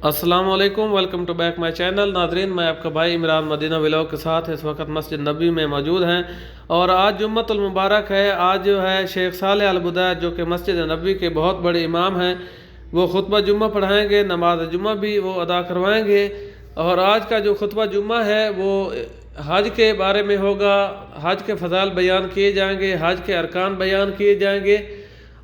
अस्सलाम वालेकुम, welcome to back my channel. नादरीन, मैं आपका भाई इमरान मदीना व्लॉग के साथ इस वक्त मस्जिद नबी में मौजूद हैं और आज जुम्मतुल मुबारक है। आज जो है शेख सालेह अल बुदैर जो कि मस्जिद नबी के बहुत बड़े इमाम हैं, वो खुतबा जुम्मा पढ़ाएंगे, नमाज जुम्मा भी वो अदा करवाएंगे। और आज का जो खुतबा जुम्मा है वो हज के बारे में होगा। हज के फ़ज़ाइल बयान किए जाएंगे, हज के अरकान बयान किए जाएंगे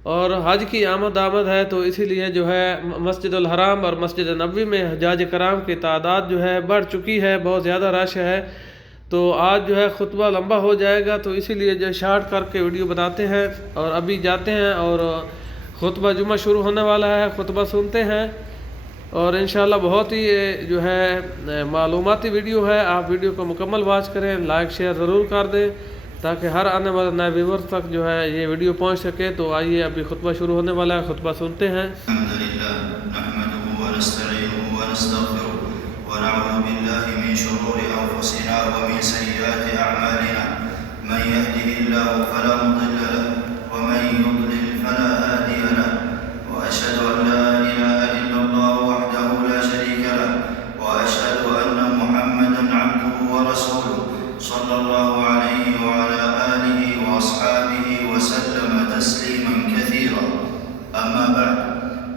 और हज की आमद है, तो इसीलिए जो है मस्जिदुल हराम और मस्जिद नबवी में हजाज कराम की तादाद जो है बढ़ चुकी है, बहुत ज़्यादा रश है। तो आज जो है खुतबा लंबा हो जाएगा, तो इसीलिए जो शार्ट करके वीडियो बनाते हैं और अभी जाते हैं और खुतबा जुम्मा शुरू होने वाला है। खुतबा सुनते हैं और इंशाल्लाह बहुत ही जो है मालूमाती वीडियो है। आप वीडियो को मुकम्मल वॉच करें, लाइक शेयर ज़रूर कर दें ताकि हर आने वाले नए व्यूअर्स तक जो है ये वीडियो पहुंच सके। तो आइए, अभी खुतबा शुरू होने वाला है, खुतबा सुनते हैं।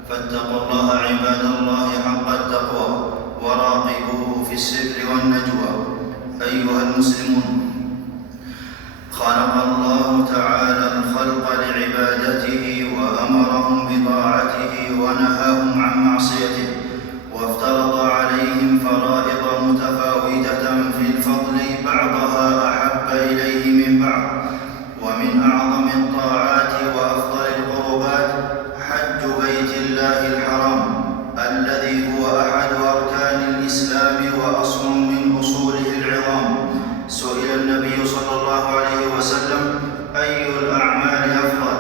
فاتقوا الله عباد الله حق التقوى وراقبوه في السر والنجوى. أيها المسلمون، خلق الله تعالى الخلق لعبادته وأمرهم بطاعته ونهاهم عن معصيته، وافترض عليهم فرائض متفاوتة في الفضل بعضها أحب إليه من بعض. ومن أعظم الطاعات وأفضل القربات حج بيت الله الحرام الذي هو أحد أركان الإسلام وأصل من أصوله العظام. سئل النبي صلى الله عليه وسلم: أي الأعمال أفضل؟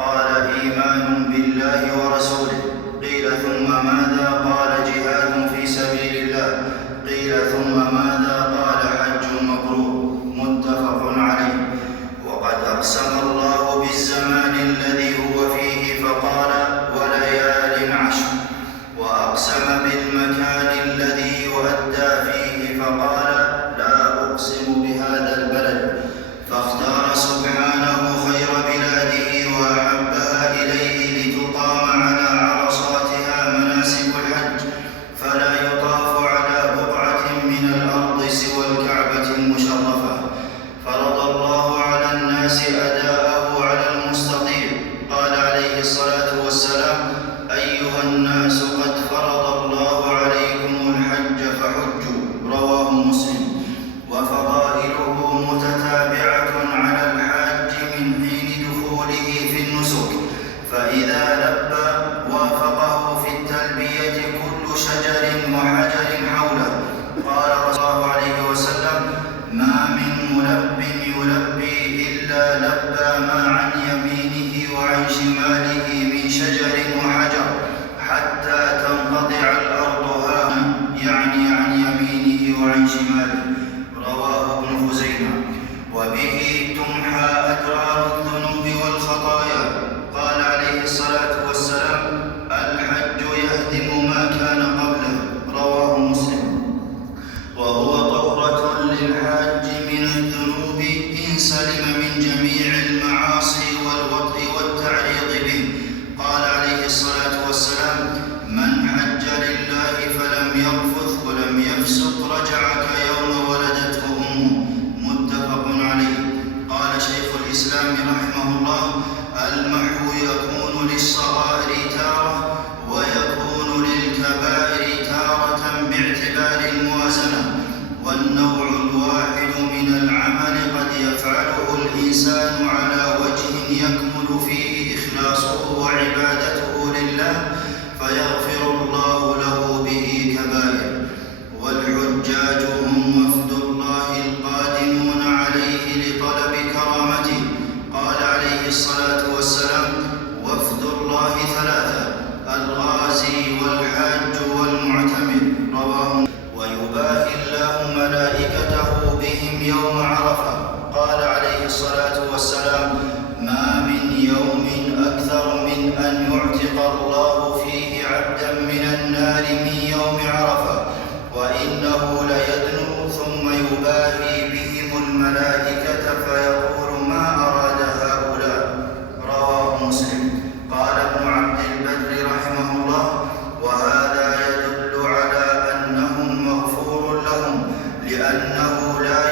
قال: إيمان بالله ورسوله. قيل: ثم ماذا؟ قال: جهاد في سبيل الله. قيل: ثم ماذا؟ قال: حج مبرور. متفق عليه. وقد أقسم الله بالزمان الذي هو فيه فقال: وليال عشر. وأقسم بالمكان الذي يؤدى فيه فقال: لا أقسم بهذا البلد. فاختار سبحانه خير بلاده وأحبها إليه لتقام على عرصاتها مناسك الحج، فلا يطاف على بقعة من الأرض سوى الكعبة المشرفة. فرض الله على الناس أداءه على المستطيع. قال عليه الصلاة والسلام: أيها الناس قد فرض الله عليكم الحج فحجوا. رواه مسلم. وفضائله متتابعة على الحاج من حين دخوله في النسك، فإذا لبى وافقه في التلبية كل شجر وحجر حوله. قال صلى الله عليه وسلم: ما من ملب يلبي إلا لبى ما عن يمينه وعن شماله من شجر وحجر حتى تنقطع الأرض هاهنا، يعني عن يمينه وعن شماله. رواه ابن خزيمة. وبه تمحى أدرار الذنوب والخطايا. قال عليه الصلاة والسلام: الحج يهدم ما كان قبله. رواه مسلم. وهو طهرة للحاج من الذنوب إن سلم من جميع المعاصي والوطء والتعريض به. قال عليه الصلاة والسلام: من حج لله فلم يرفث ولم يفسق رجع كيوم ولدته أمه. متفق عليه. قال شيخ الإسلام من يوم عرفة، وإنه ليدنو ثم يباهي بهم الملائكة فيقول: ما أراد هؤلاء؟ رواه مسلم. قال ابن عبد البر رحمه الله: وهذا يدل على أنهم مغفور لهم، لأنه لا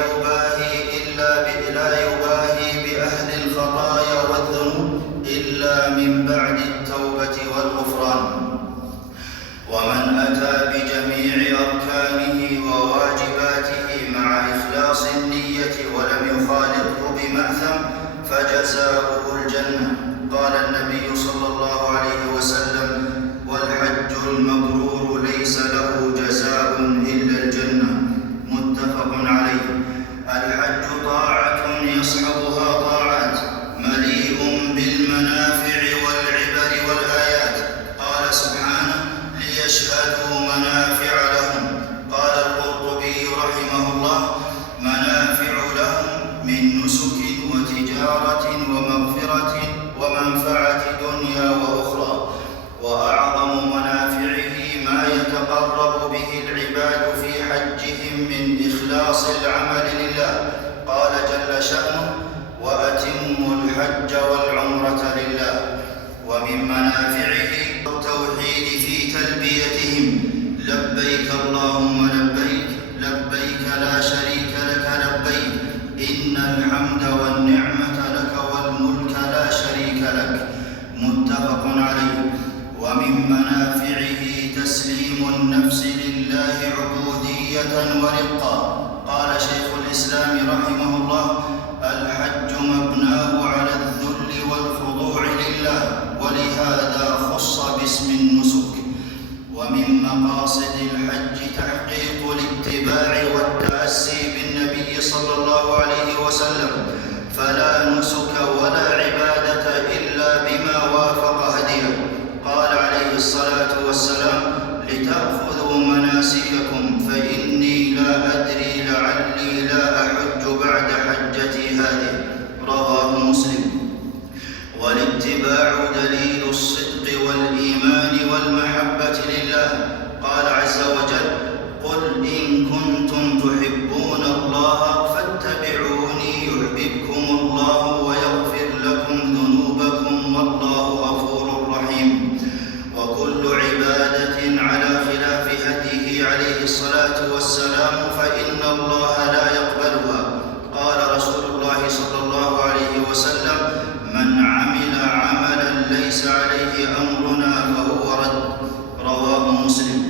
يباهي بأهل الخطايا والذنوب إلا من بعد التوبة والغفران. ومن أتى بجميع أركانه وواجباته مع إخلاص النية ولم يخالطه بمأثم فجزاؤه الجنة. قال النبي صلى الله عليه وسلم: والحج المبرور ليس له جزاء إلا الجنة. متفق عليه. الحج طاعة يصحبها طاعات، مليء بالمنافع والعبر والآيات. قال سبحانه: ليشهدوا منافع لهم. قال القرطبي رحمه الله: منافع لهم من نسك وتجارة ومغفرة ومنفعة دنيا وأخرى. وأعظم منافعه ما يتقرب به العباد في حجهم من إخلاص العمل لله. قال جل شأنه: وأتموا الحج والعمرة لله. ومن منافعه التوحيد في تلبيتهم: لبيك اللهم لبيك، لبيك لا شريك لك لبيك، إن الحمد والنعمة لك والملك لا شريك لك. متفق عليه. ومن منافعه تسليم النفس لله عبودية ورقا. قال شيخ الإسلام رحمه الله: الحج مبناه على الذل والخضوع لله، ولهذا خص باسم النسك. ومن مقاصد الحج تحقيق الاتباع والتأسي بالنبي صلى الله عليه وسلم، فلا نسك ولا عبادة إلا بما وافق هديه. قال عليه الصلاة والسلام: لتأخذوا مناسككم فإني لا أدري لعلي لا أحج بعد حجتي هذه. رواه مسلم. والاتباع دليل الصدق والإيمان والمحبة لله. قال عز وجل: قل إن كنتم تحبون الله فاتبعوني يحببكم الله ويغفر لكم ذنوبكم والله غفور رحيم. وكل عبادة على خلاف هديه عليه الصلاة والسلام فإن الله لا يقبلها. قال رسول الله صلى الله عليه وسلم: من عمل عملا ليس عليه أمرنا فهو رد. رواه مسلم.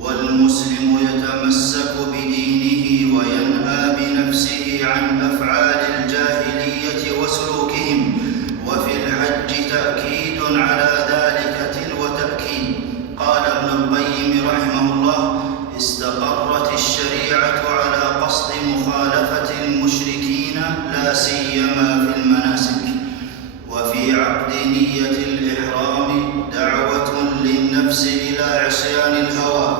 والمسلم يتمسك بدينه وينهى بنفسه عن أفعال الجاهلية وسلوكهم. وفي الحج تأكيد على ذلك تلو تأكيد. قال ابن القيم رحمه الله: استقرت الشريعة على قصد مخالفة المشركين لا سيما في المناسك. وفي عقد نية الإحرام دعوة للنفس إلى عصيان الهوى،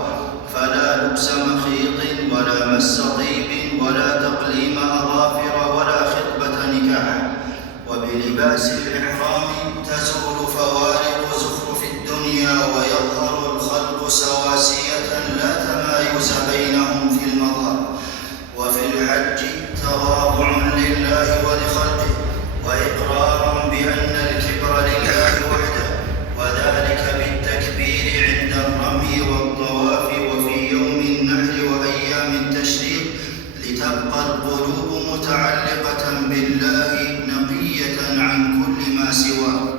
فلا لبس مخيط ولا مس طيب ولا تقليم أظافر ولا خطبة نكاح. وبلباس الإحرام تزول فوارق زخرف الدنيا ويظهر الخلق سواسية لا تمايز بينهم في المظهر. وفي الحج تواضع لله ولخلقه، وإقرار بأن الكبر لله وحده، وذلك بالتكبير عند الرمي والطواف وفي يوم النحر وأيام التشريق، لتبقى القلوب متعلقة بالله نقية عن كل ما سواه.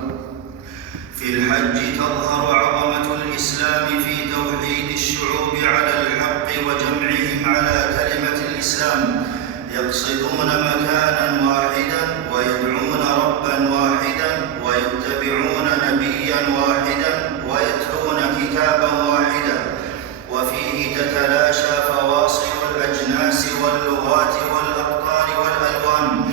في الحج تظهر عظمة الإسلام في توحيد الشعوب على الحق وجمعهم على كلمة الإسلام، يقصدون مكانا واحدا ويدعون ربا واحدا ويتبعون نبيا واحدا ويتلون كتابا واحدا. وفيه تتلاشى فواصل الأجناس واللغات والأقطار والألوان،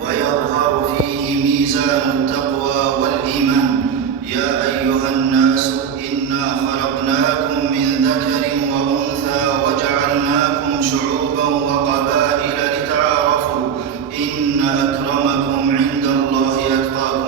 ويظهر فيه ميزان التقوى والإيمان. يا أيها الناس إنا خلقناكم من ذكر وأنثى وجعلناكم شعوبا وقبائل لتعارفوا إن أكرمكم عند الله أتقاكم.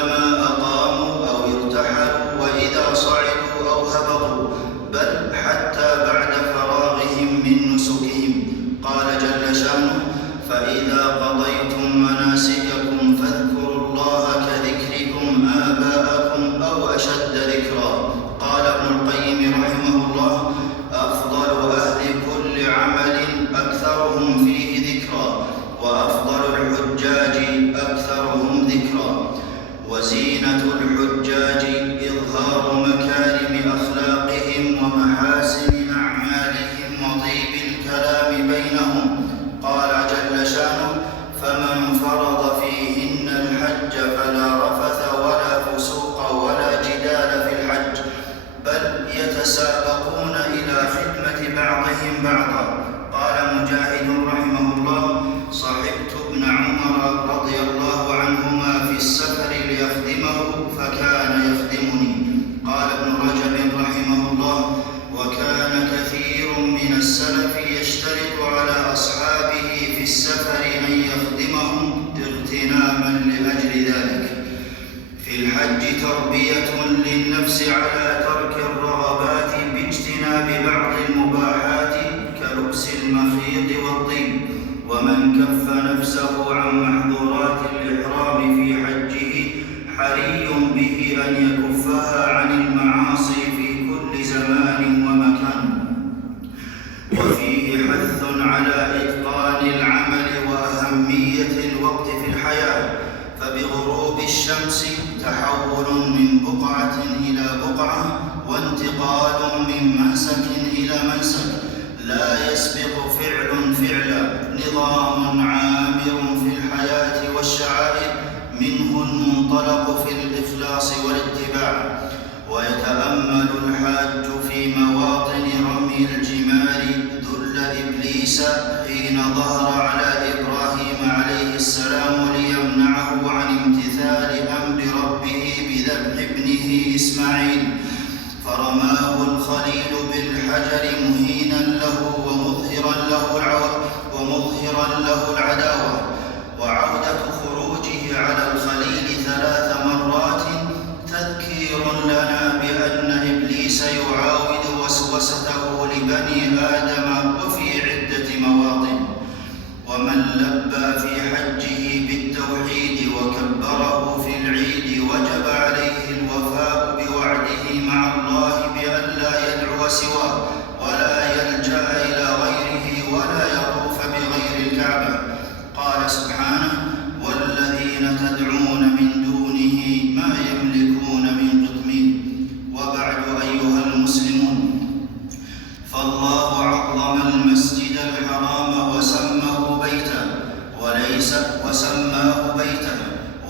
كلما أقاموا أو ارتحلوا وإذا صعدوا أو هبطوا، بل حتى بعد فراغهم من نسكهم. قال جل شأنه: فإذا قضيتم مناسككم فاذكروا الله كذكركم آباءكم أو أشد ذكرا. قال ابن القيم رحمه الله: أفضل أهل كل عمل أكثرهم فيه ذكرا، وأفضل الحجاج أكثرهم ذكرا. وزينة الحجاج إظهار مكارم أخلاقهم ومحاسن أعمالهم وطيب الكلام بينهم. قال جل شأنه: فمن فرض فيهن الحج فلا رفث ولا فسوق ولا جدال في الحج، بل يتسابقون إلى خدمة بعضهم بعضا. قال مجاهد رحمه الله: صحبت ابن عمر رضي الله عنهما في السفر ليخدمه فكان يخدمني. قال ابن رجب رحمه الله: وكان كثير من السلف يشترط على أصحابه في السفر أن يخدمهم اغتناما لأجل ذلك. في الحج تربية للنفس على ترك الرغبات باجتناب بعض المباحات كلبس المخيط والطيب. ومن كف نفسه عن محظورات الإحرام في حجه حري به أن يكفها عن المعاصي في كل زمان ومكان. وفيه حث على إتقان العمل وأهمية الوقت في الحياة، فبغروب الشمس تحول من بقعة إلى بقعة وانتقال من منسك إلى منسك، لا يسبق فعل فعلا، نظام عامر في الحياة والشعائر، منه المنطلق في الإخلاص والاتباع. ويتأمل الحاج في مواطن رمي الجمار ذل إبليس حين ظهر على إبراهيم عليه السلام ليمنعه عن امتثال أمر ربه بذبح ابنه إسماعيل، فرماه الخليل بالحجر مهينا له ومظهرا له العداوة. وعودة خروجه على الخليل 3 مرات تذكير لنا بأن إبليس يعاود وسوسته لبني آدم وفي عدة مواطن. ومن لبى في حجه بالتوحيد وكبره في العيد وجب عليه الوفاء بوعده مع الله بأن لا يدعو سواه ولا يلجأ إلى غيره ولا يطوف بغير الكعبة. قال سبحانه: والذين تدعون من دونه ما يملكون من قطمير. وبعد أيها المسلمون، فالله عظم المسجد الحرام وسماه بيته،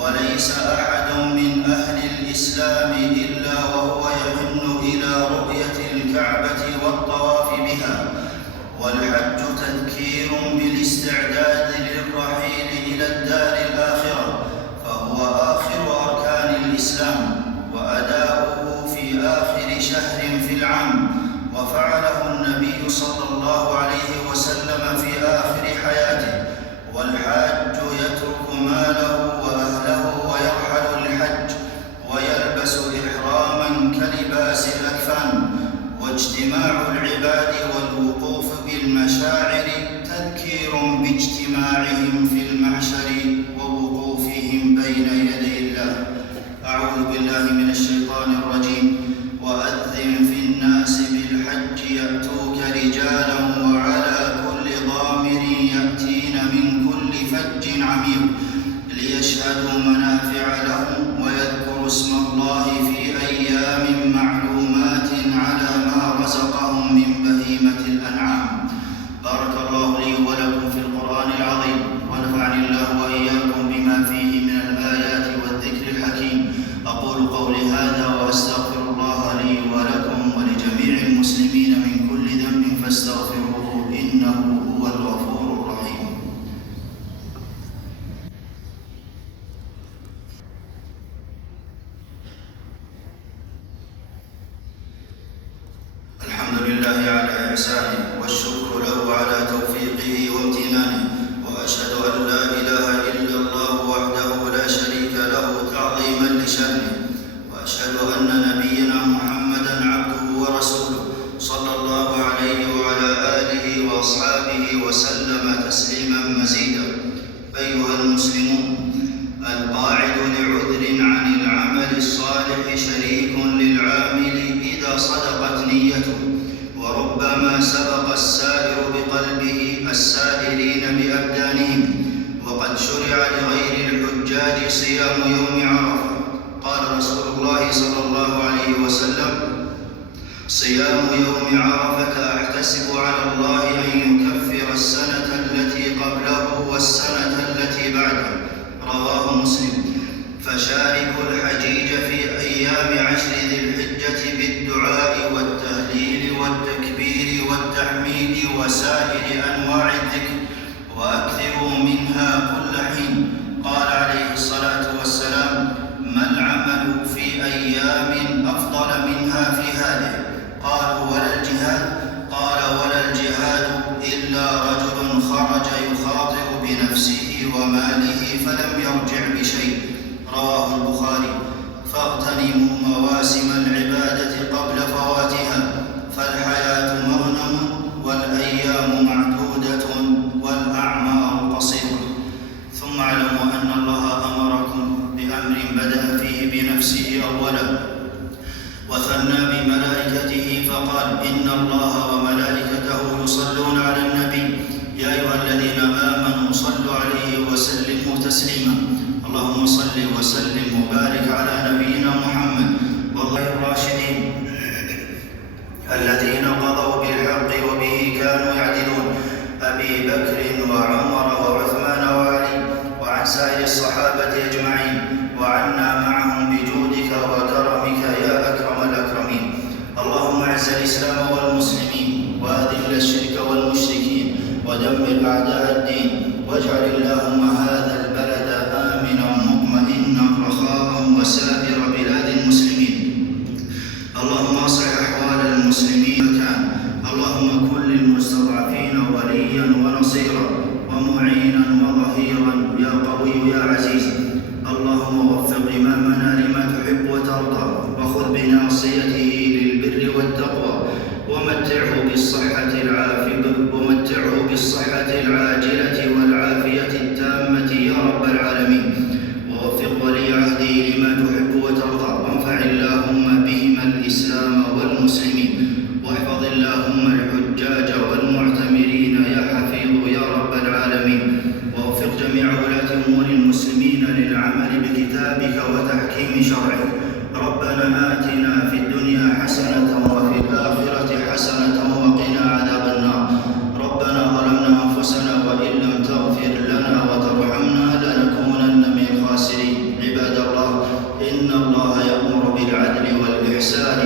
وليس أحد من أهل الإسلام إلا وهو يمن إلى رؤية الكعبة والطواف بها. والحج تذكير بالاستعداد للرحيل إلى الدار الآخرة، فهو آخر أركان الإسلام وأداؤه في آخر شهر في العام، وفعله النبي صلى الله عليه وسلم في آخر حياته. والحاج يترك ماله وأهله ويرحل للحج ويلبس إحراما كلباس الأكفان. واجتماع العباد والوقوف بالمشاعر تذكير باجتماعهم في المحشر ووقوفهم بين يدي الله. أعوذ بالله من الشيطان الرجيم. وأذن في الناس بالحج يأتوك رجالا وعلى كل ضامر يأتين من كل فج عميق ليشهدوا منافع لهم ويذكروا اسم الله في أيام معلومات على ما رزقهم من بهيمة الأنعام. بارك الله لي ولكم في القرآن العظيم، ونفعني الله وإياكم بما فيه من الآيات والذكر الحكيم. أقول قولي هذا وأستغفر الله لي ولكم ولجميع المسلمين من كل ذنب فاستغفروه إنه هو الغفور الرحيم. الحمد لله على إحسانه، والشكر له على توفيقه وامتنانه، وأشهد أن لا إله إلا الله وحده لا شريك له تعظيما صيام يوم عرفة. قال رسول الله صلى الله عليه وسلم: صيام يوم عرفة أحتسب على الله أن يكفر السنة التي قبله والسنة التي بعده. رواه مسلم. فشاركوا الحجيج في أيام عشر ذي الحجة بالدعاء والتهليل والتكبير والتحميد وسائر أنواع الذكر، وأكثروا منها كل حين. قال عليه الصلاة والسلام: ما العمل في أيام أفضل منها في هذه؟ قالوا: ولا الجهاد؟ قال: ولا الجهاد إلا رجل خرج يخاطر بنفسه وماله فلم يرجع بشيء. رواه البخاري. فاغتنموا مواسم العبادة قبل فواتها، فالحياة مغنم والأيام معدودة والأعمار قصيرة. ثم اعلموا أن الله أمركم بأمر بدأ فيه بنفسه أولا وثنى بملائكته فقال: إن الله وملائكته يصلون على النبي يا أيها الذين آمنوا صلوا عليه وسلموا تسليما. اللهم صل وسلم وبارك على نبينا محمد والله الراشدين الذين قضوا بالحق وبه كانوا يعدلون، أبي بكر وعمر وعثمان وعلي، وعن سائر الصحابة أجمعين، وعنا معهم بجودك وكرمك يا أكرم الأكرمين. اللهم أعز الإسلام والمسلمين وأذل الشرك والمشركين ودمر أعداء الدين، واجعل اللهم هذا البلد آمنا مطمئنا رخاء وسائر بلاد المسلمين. اللهم أصلح أحوال المسلمين مكان. اللهم كن للمستضعفين وليا ونصيرا ومعينا وظهيرا يا قوي يا عزيز. اللهم وفق إمامنا لما تحب وترضى، وخذ بناصيته للبر والتقوى، ومتعه بالصحة العاجلة والعافية التامة يا رب العالمين. ووفق ولي عهده لما تحب وترضى، وانفع اللهم بهما الإسلام والمسلمين، واحفظ اللهم الحجاج والمعتمرين يا حفيظ يا رب العالمين. ووفق جميع ولاة أمور المسلمين للعمل بكتابك وتحكيم شرعك. ربنا آتنا في الدنيا حسنة وفي الآخرة حسنة وقنا عذاب النار. ربنا ظلمنا أنفسنا وإن لم تغفر لنا وترحمنا لنكونن من الخاسرين. عباد الله، إن الله يأمر بالعدل والإحسان